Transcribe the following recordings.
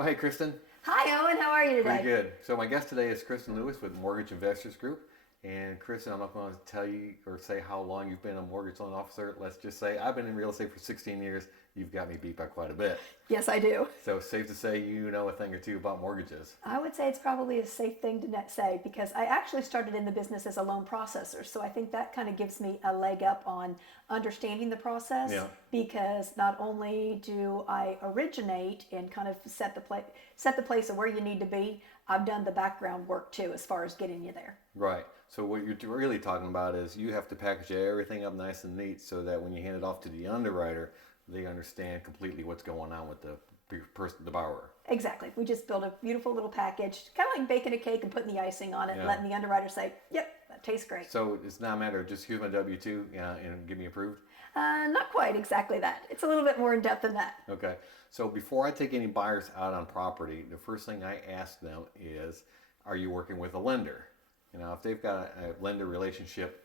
Well, hey, Kristin. Hi, Owen. How are you Pretty today? good. So my guest today is Kristin Lewis with Mortgage Investors Group. And Kristin, I'm not going to tell you or say how long you've been a mortgage loan officer. Let's just say I've been in real estate for 16 years. You've got me beat by quite a bit. Yes, I do. So safe to say you know a thing or two about mortgages. I would say it's probably a safe thing to say because I actually started in the business as a loan processor. So I think that kind of gives me a leg up on understanding the process Yeah. because not only do I originate and kind of set the place of where you need to be, I've done the background work too as far as getting you there. Right. So what you're really talking about is you have to package everything up nice and neat so that when you hand it off to the underwriter, they understand completely what's going on with the borrower. Exactly. We just build a beautiful little package, kind of like baking a cake and putting the icing on it, and Yeah. letting the underwriter say, "Yep, that tastes great." So it's not a matter of just here's my W-2 and get me approved. Not quite exactly that. It's a little bit more in depth than that. Okay. So before I take any buyers out on property, the first thing I ask them is, are you working with a lender? If they've got a lender relationship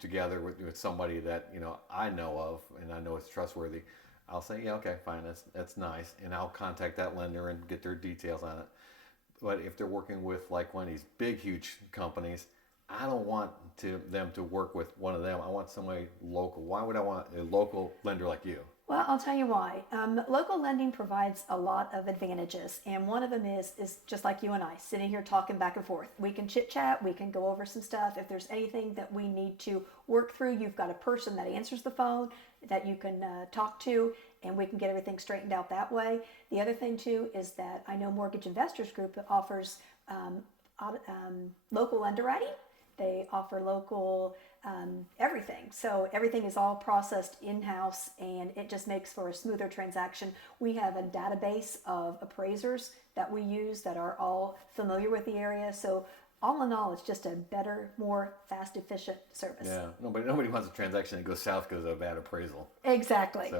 together with somebody that, I know of and I know it's trustworthy, I'll say, yeah, okay, fine, that's nice. And I'll contact that lender and get their details on it. But if they're working with like one of these big, huge companies, I don't want them to work with one of them. I want somebody local. Why would I want a local lender like you? Well, I'll tell you why. Local lending provides a lot of advantages, and one of them is just like you and I, sitting here talking back and forth. We can chit chat, we can go over some stuff. If there's anything that we need to work through, you've got a person that answers the phone that you can talk to, and we can get everything straightened out that way. The other thing too is that I know Mortgage Investors Group offers local underwriting. They offer local everything. So everything is all processed in-house and it just makes for a smoother transaction. We have a database of appraisers that we use that are all familiar with the area. So all in all, it's just a better, more fast, efficient service. Yeah, nobody wants a transaction that goes south because of a bad appraisal. Exactly.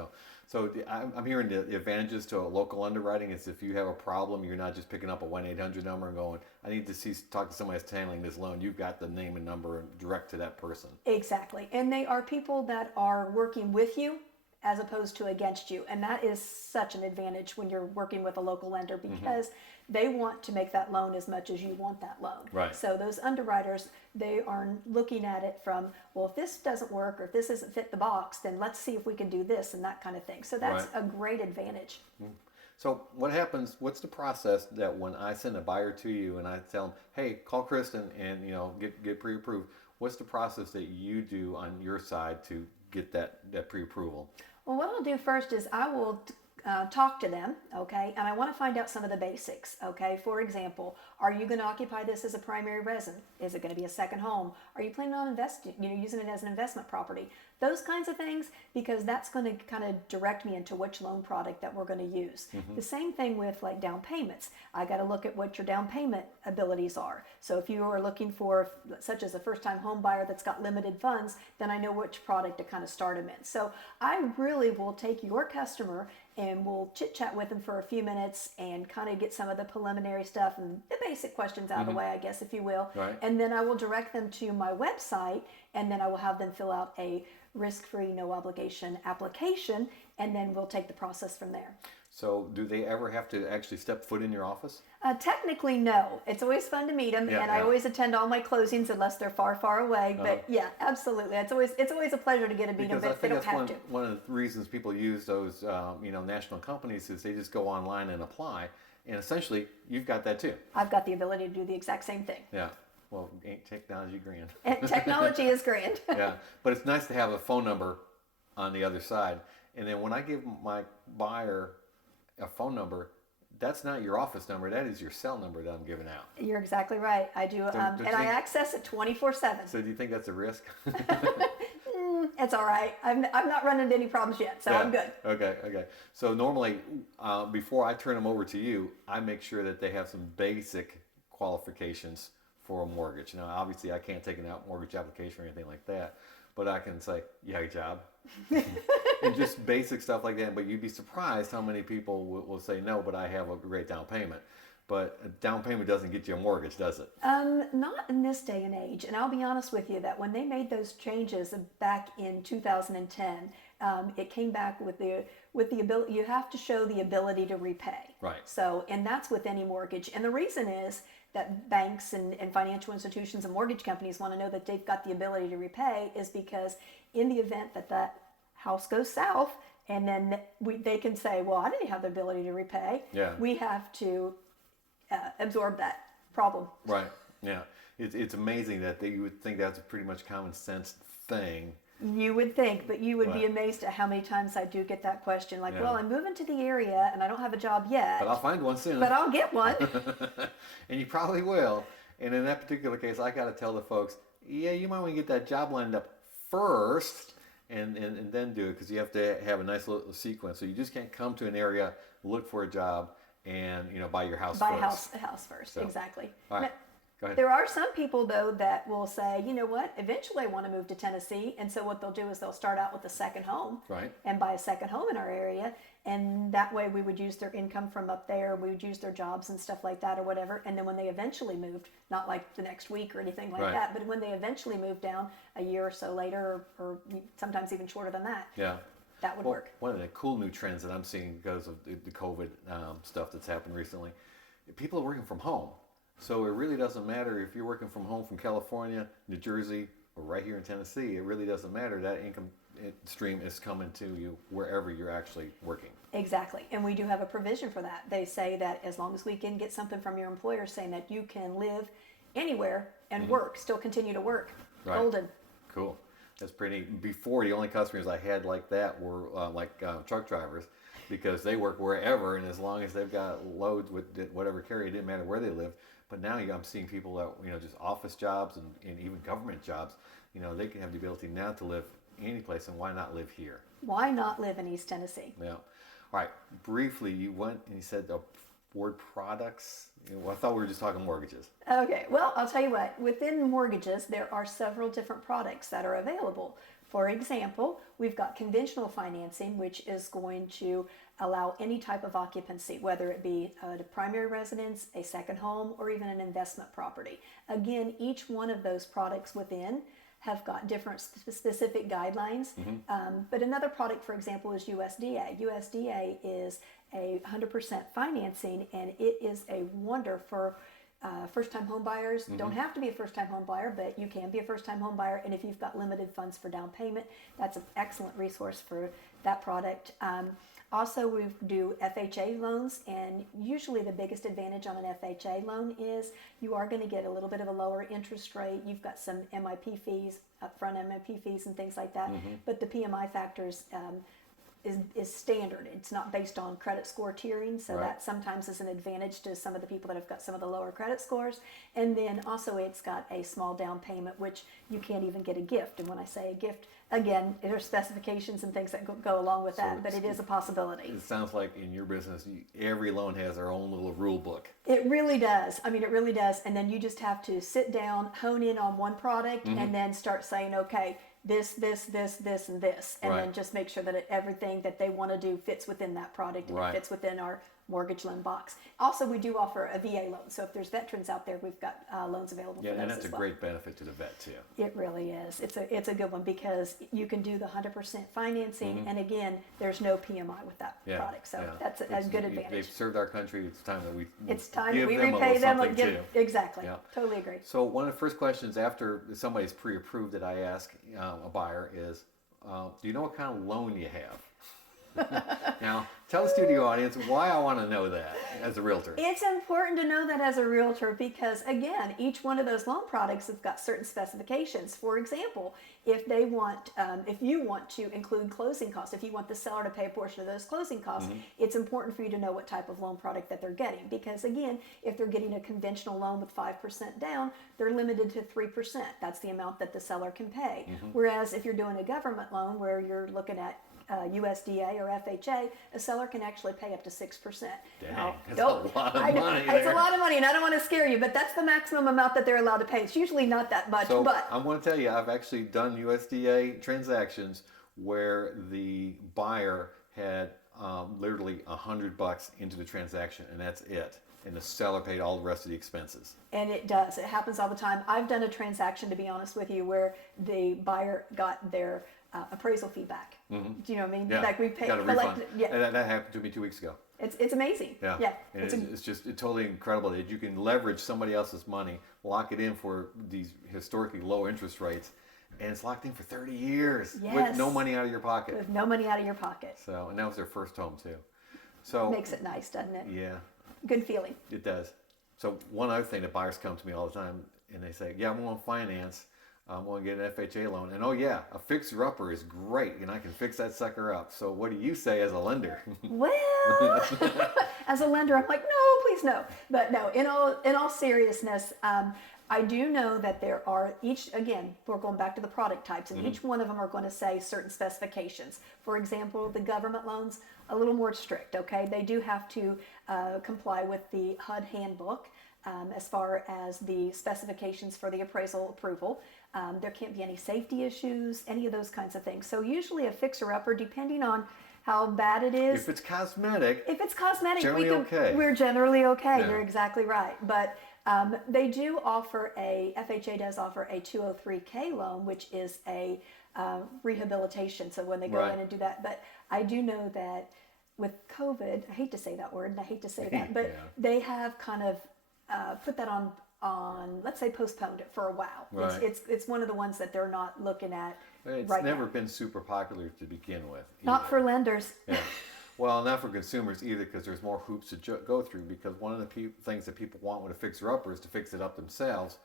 So I'm hearing the advantages to a local underwriting is if you have a problem, you're not just picking up a 1-800 number and going, I need to talk to somebody that's handling this loan. You've got the name and number direct to that person. Exactly. And they are people that are working with you as opposed to against you. And that is such an advantage when you're working with a local lender because they want to make that loan as much as you want that loan. Right. So those underwriters, they are looking at it from, well, if this doesn't work or if this doesn't fit the box, then let's see if we can do this and that kind of thing. So that's Right. a great advantage. So what happens, what's the process that when I send a buyer to you and I tell them, hey, call Kristin and get pre-approved, what's the process that you do on your side to get that pre-approval? Well, what I'll do first is I will talk to them, okay, and I want to find out some of the basics, okay. For example, are you going to occupy this as a primary residence? Is it going to be a second home? Are you planning on investing, using it as an investment property? Those kinds of things, because that's going to kind of direct me into which loan product that we're going to use. The same thing with like down payments. I got to look at what your down payment abilities are. So if you are looking for, such as a first-time home buyer that's got limited funds, then I know which product to kind of start them in. So I really will take your customer and we'll chit-chat with them for a few minutes and kind of get some of the preliminary stuff and the basic questions out of the way, I guess, if you will. Right. And then I will direct them to my website, and then I will have them fill out a risk-free, no obligation application, and then we'll take the process from there. So do they ever have to actually step foot in your office? Technically, no. It's always fun to meet them, and I always attend all my closings unless they're far, far away. But yeah, absolutely. It's always a pleasure to get to meet them, but they don't have to. One of the reasons people use those national companies is they just go online and apply, and essentially you've got that too. I've got the ability to do the exact same thing. Yeah. Well, ain't technology grand? And technology is grand. Yeah, but it's nice to have a phone number on the other side. And then when I give my buyer a phone number, that's not your office number. That is your cell number that I'm giving out. You're exactly right. I do, and I access it 24/7. So do you think that's a risk? It's all right. I'm not running into any problems yet, so I'm good. Okay. So normally, before I turn them over to you, I make sure that they have some basic qualifications for a mortgage. Now, obviously, I can't take an out mortgage application or anything like that, but I can say, you have a job. And just basic stuff like that. But you'd be surprised how many people will say, no, but I have a great down payment. But a down payment doesn't get you a mortgage, does it? Not in this day and age. And I'll be honest with you that when they made those changes back in 2010, it came back with the ability. You have to show the ability to repay. Right. So, and that's with any mortgage. And the reason is that banks and financial institutions and mortgage companies want to know that they've got the ability to repay, is because in the event that that house goes south, and then they can say, well, I didn't have the ability to repay. Yeah. We have to absorb that problem. Right. Yeah. It's amazing that you would think that's a pretty much common sense thing. You would think, but you would be Right. amazed at how many times I do get that question. Like, Yeah. well, I'm moving to the area and I don't have a job yet, But I'll find one soon. but I'll get one. And you probably will. And in that particular case, I got to tell the folks, yeah, you might want to get that job lined up first and then do it, because you have to have a nice little sequence. So you just can't come to an area, look for a job, and buy your house Buy first. a house first, So, exactly. All right. Now, Go ahead. there are some people, though, that will say, you know what, eventually I want to move to Tennessee. And so what they'll do is they'll start out with a second home Right. and buy a second home in our area. And that way we would use their income from up there. We would use their jobs and stuff like that or whatever. And then when they eventually moved, not like the next week or anything like Right. that, but when they eventually moved down a year or so later, or sometimes even shorter than that, Yeah. that would work. One of the cool new trends that I'm seeing because of the COVID stuff that's happened recently, people are working from home. So it really doesn't matter if you're working from home from California, New Jersey, or right here in Tennessee. It really doesn't matter. That income stream is coming to you wherever you're actually working. Exactly. And we do have a provision for that. They say that as long as we can get something from your employer saying that you can live anywhere and work, still continue to work. Right. Golden. Cool. That's pretty. Before, the only customers I had like that were truck drivers, because they work wherever, and as long as they've got loads with whatever carrier, it didn't matter where they live. But now I'm seeing people that just office jobs and even government jobs. They can have the ability now to live any place, and why not live here? Why not live in East Tennessee? Yeah. All right. Briefly, you went and you said the word products. I thought we were just talking mortgages. Okay, well, I'll tell you what. Within mortgages, there are several different products that are available. For example, we've got conventional financing, which is going to allow any type of occupancy, whether it be a primary residence, a second home, or even an investment property. Again, each one of those products within have got different specific guidelines. But another product, for example, is USDA. USDA is a 100% financing, and it is a wonder for first-time home buyers. Don't have to be a first-time home buyer, but you can be a first-time home buyer. And if you've got limited funds for down payment, that's an excellent resource for that product. Also, we do FHA loans, and usually the biggest advantage on an FHA loan is you are going to get a little bit of a lower interest rate. You've got some MIP fees, upfront MIP fees and things like that, but the PMI factors is standard. It's not based on credit score tiering, so Right. that sometimes is an advantage to some of the people that have got some of the lower credit scores. And then also it's got a small down payment, which you can't even get a gift. And when I say a gift, again, there are specifications and things that go along with that, but it is a possibility. It sounds like in your business, every loan has their own little rule book. It really does. I mean, it really does. And then you just have to sit down, hone in on one product, and then start saying, okay, this, and this, and Right. then just make sure that everything that they want to do fits within that product and Right. fits within our mortgage loan box. Also, we do offer a VA loan. So if there's veterans out there, we've got loans available Yeah, for and those that's a as well. great benefit to the vet too. It really is. It's a good one because you can do the 100% financing, and again, there's no PMI with that Yeah, product. So yeah. that's a good advantage. They've served our country. It's time that we It's time give we them repay a little them. something too. Exactly. Yeah. Totally agree. So one of the first questions after somebody's pre-approved that I ask a buyer is, do you know what kind of loan you have? Now, tell the studio audience why I want to know that as a realtor. It's important to know that as a realtor because, again, each one of those loan products have got certain specifications. For example, if you want to include closing costs, if you want the seller to pay a portion of those closing costs, it's important for you to know what type of loan product that they're getting. Because, again, if they're getting a conventional loan with 5% down, they're limited to 3%. That's the amount that the seller can pay. Whereas if you're doing a government loan where you're looking at USDA or FHA, a seller can actually pay up to 6%. Dang, that's a lot of money It's there. a lot of money, and I don't want to scare you, but that's the maximum amount that they're allowed to pay. It's usually not that much, So but I'm going to tell you, I've actually done USDA transactions where the buyer had literally $100 into the transaction, and that's it. And the seller paid all the rest of the expenses. and it does. It happens all the time. I've done a transaction, to be honest with you, where the buyer got their appraisal feedback. Do you know what I mean? Yeah. Like we pay, Got a refund. collected. Yeah, And that happened to me 2 weeks ago. it's amazing. Yeah. Yeah. And it's just totally incredible that you can leverage somebody else's money, lock it in for these historically low interest rates, and it's locked in for 30 years with Yes. no money out of your pocket. With no money out of your pocket. So, and that was their first home too. So, Makes it nice, doesn't it? yeah, Good feeling. it does. So one other thing that buyers come to me all the time and they say, yeah, I want to finance. I want to get an FHA loan. And oh yeah, a fixer-upper is great and I can fix that sucker up. So what do you say as a lender? Well, as a lender, I'm like, no, please no. But no, in all seriousness, I do know that there are again, we're going back to the product types, and each one of them are going to say certain specifications. For example, the government loans, a little more strict, okay? They do have to comply with the HUD handbook as far as the specifications for the appraisal approval. There can't be any safety issues, any of those kinds of things. So usually a fixer-upper, depending on how bad it is. If it's cosmetic, Generally okay. We're generally okay. Yeah. You're exactly right. But they do offer FHA does offer a 203K loan, which is a rehabilitation. So when they go Right. in and do that, but I do know that with COVID, I hate to say that word and I hate to say that, but Yeah. they have kind of put that on, let's say, postponed it for a while. Right. It's one of the ones that they're not looking at it's right never now. been super popular to begin with. Not either. for lenders. Yeah. Well, not for consumers either, because there's more hoops to go through. Because one of the things that people want with a fixer-upper is to fix it up themselves,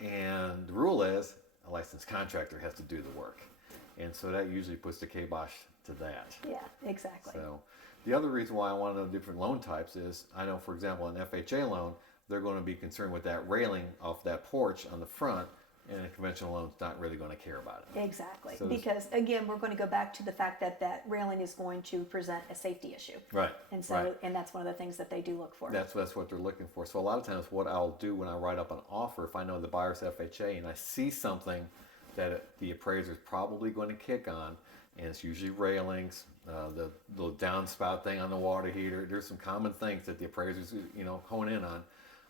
and the rule is a licensed contractor has to do the work, and so that usually puts the kibosh to that. Yeah, exactly. So, the other reason why I want to know different loan types is I know, for example, an FHA loan, they're going to be concerned with that railing off that porch on the front, and a conventional loan's not really going to care about it. Exactly, So because again, we're going to go back to the fact that that railing is going to present a safety issue, Right. and so Right. and that's one of the things that they do look for. That's what they're looking for. So a lot of times what I'll do when I write up an offer, if I know the buyer's FHA and I see something that the appraiser's probably going to kick on, and it's usually railings, the little downspout thing on the water heater, there's some common things that the appraiser's hone in on.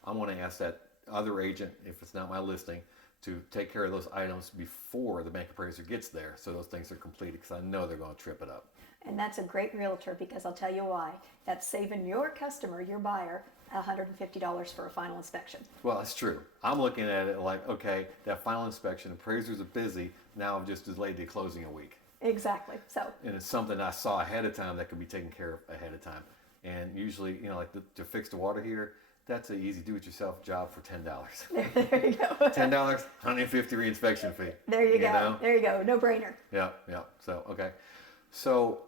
I'm going to ask that other agent, if it's not my listing, to take care of those items before the bank appraiser gets there, so those things are completed, because I know they're going to trip it up. And that's a great realtor, because I'll tell you why. That's saving your customer, your buyer, $150 for a final inspection. Well, that's true. I'm looking at it like, okay, that final inspection, appraisers are busy, now I've just delayed the closing a week. Exactly. So And it's something I saw ahead of time that could be taken care of ahead of time. And usually, like to fix the water heater, that's an easy do-it-yourself job for $10. there you go. $10, $150 reinspection fee. There you go. know? There you go. No brainer. Yeah. So, okay. So,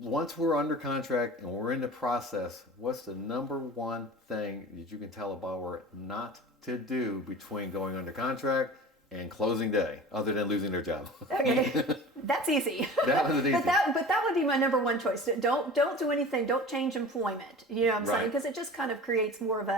once we're under contract and we're in the process, what's the number one thing that you can tell a borrower not to do between going under contract and closing day, other than losing their job? Okay, that's easy. That was easy. But that would be my number one choice. Don't do anything. Don't change employment. You know what I'm saying? Right. Because it just kind of creates more of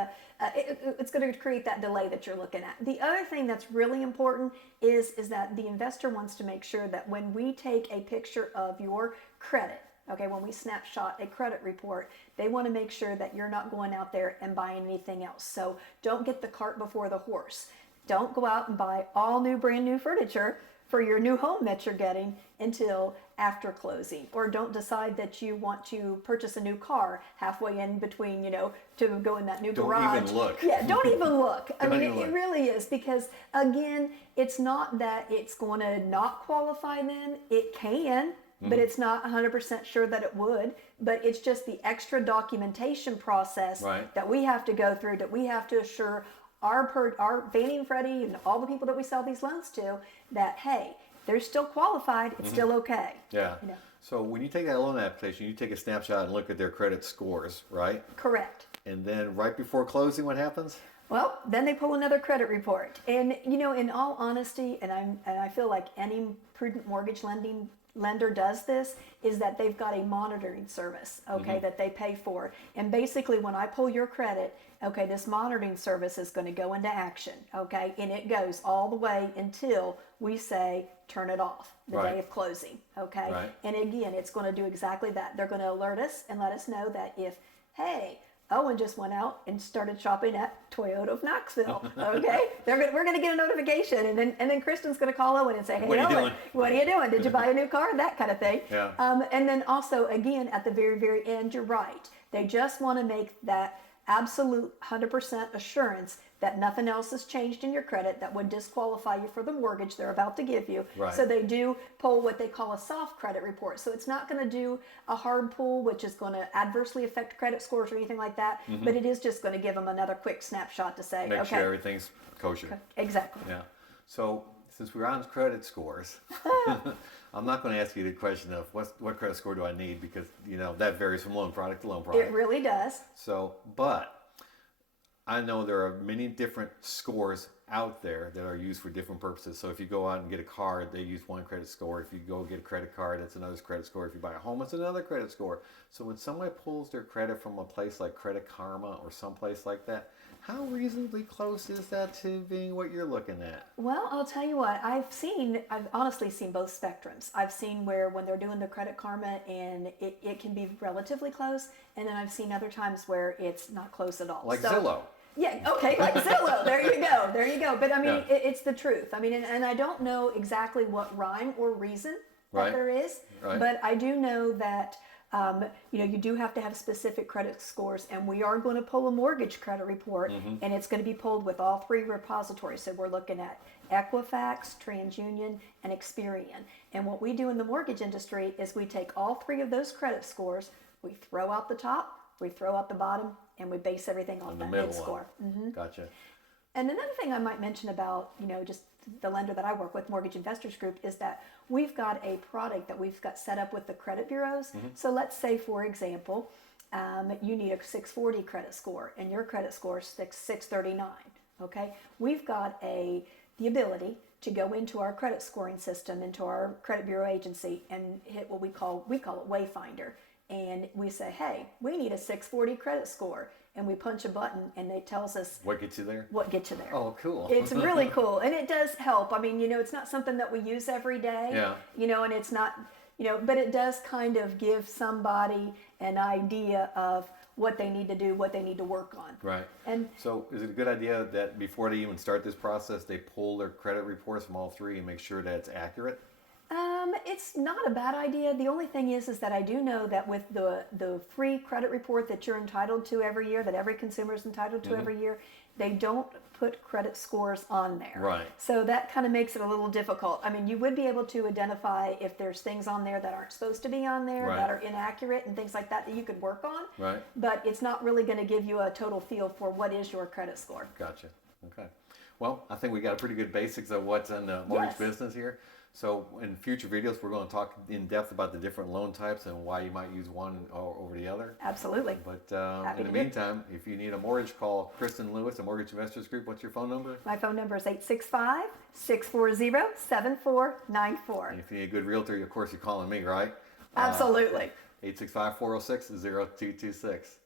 it's going to create that delay that you're looking at. The other thing that's really important is that the investor wants to make sure that when we take a picture of your credit, okay, when we snapshot a credit report, they want to make sure that you're not going out there and buying anything else. So don't get the cart before the horse. Don't go out and buy all new, brand new furniture for your new home that you're getting until after closing. Or don't decide that you want to purchase a new car halfway in between, to go in that new garage. Don't even look. Yeah, don't even look. I mean, even it look. really is, because again, it's not that it's going to not qualify them. It can, but it's not 100% sure that it would. But it's just the extra documentation process Right. that we have to go through, that we have to assure our Fannie and Freddie and all the people that we sell these loans to, that hey, they're still qualified, it's still okay. Yeah. You know. So when you take that loan application, you take a snapshot and look at their credit scores, right? Correct. And then right before closing, what happens? Well, then they pull another credit report. And in all honesty, and I feel like any prudent mortgage lender does this, is that they've got a monitoring service, okay, that they pay for. And basically when I pull your credit, okay, this monitoring service is going to go into action, okay, and it goes all the way until we say turn it off the Right. day of closing, okay. Right. And again, it's going to do exactly that. They're going to alert us and let us know that if, hey, Owen just went out and started shopping at Toyota of Knoxville. Okay, we're going to get a notification, and then Kristin's going to call Owen and say, "Hey, What are you Owen, doing? what are you doing? Did you buy a new car?" That kind of thing. Yeah. And then also, again, at the very, very end, you're right. They just want to make that absolute 100% assurance that nothing else has changed in your credit that would disqualify you for the mortgage they're about to give you. Right. So they do pull what they call a soft credit report. So it's not going to do a hard pull, which is going to adversely affect credit scores or anything like that. But it is just going to give them another quick snapshot to say, Make okay, sure everything's kosher. exactly. Yeah. So since we're on credit scores, I'm not going to ask you the question of what credit score do I need, because that varies from loan product to loan product. It really does. So, but I know there are many different scores out there that are used for different purposes. So if you go out and get a car, they use one credit score. If you go get a credit card, it's another credit score. If you buy a home, it's another credit score. So when somebody pulls their credit from a place like Credit Karma or someplace like that, how reasonably close is that to being what you're looking at? Well, I'll tell you what, I've honestly seen both spectrums. I've seen where when they're doing the Credit Karma and it can be relatively close, and then I've seen other times where it's not close at all. Like Zillow. Yeah, okay, like Zillow. There you go. But I mean, Yeah. it's the truth. I mean, and I don't know exactly what rhyme or reason that Right. there is, Right. but I do know that you do have to have specific credit scores, and we are going to pull a mortgage credit report, and it's going to be pulled with all three repositories. So we're looking at Equifax, TransUnion, and Experian. And what we do in the mortgage industry is we take all three of those credit scores, we throw out the top, we throw out the bottom, and we base everything on The that middle mid score. Gotcha. And another thing I might mention about, just the lender that I work with, Mortgage Investors Group, is that we've got a product that we've got set up with the credit bureaus. So let's say, for example, you need a 640 credit score and your credit score is 639. Okay, we've got the ability to go into our credit scoring system, into our credit bureau agency, and hit what we call it Wayfinder. And we say, hey, we need a 640 credit score. And we punch a button and it tells us What gets you there? what gets you there. Oh, cool. It's really cool. And it does help. I mean, it's not something that we use every day. Yeah. And it's not, but it does kind of give somebody an idea of what they need to do, what they need to work on. Right. And So is it a good idea that before they even start this process, they pull their credit reports from all three and make sure that it's accurate? it's not a bad idea. The only thing is that I do know that with the free credit report that you're entitled to every year, that every consumer is entitled to every year, they don't put credit scores on there. Right. So that kind of makes it a little difficult. I mean, you would be able to identify if there's things on there that aren't supposed to be on there, Right. that are inaccurate and things like that you could work on. Right. But it's not really going to give you a total feel for what is your credit score. Gotcha. Okay. Well, I think we got a pretty good basics of what's in the mortgage Yes. business here. So in future videos, we're going to talk in depth about the different loan types and why you might use one over the other. Absolutely. But Happy in the to do it. meantime, if you need a mortgage, call Kristin Lewis, a Mortgage Investors Group. What's your phone number? My phone number is 865-640-7494. And if you need a good realtor, of course, you're calling me, right? Absolutely. 865-406-0226.